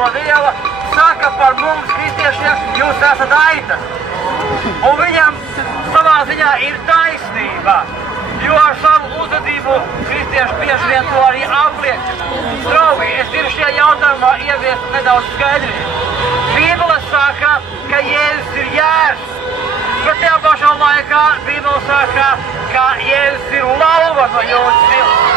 apēdamo viela saka par mums, kristiešiem, jūs esat aitas. Un viņam savā ziņā ir taisnība, jo ar savu uzvedību kristieši bieži vien to arī apliek. Draugi, es gribu šajā jautājumā ieviest nedaudz skaidrību. Bībele saka, ka Jēzus ir jērs, bet tajā pašā laikā Bībele saka, ka Jēzus ir lauva no jūsu sirds.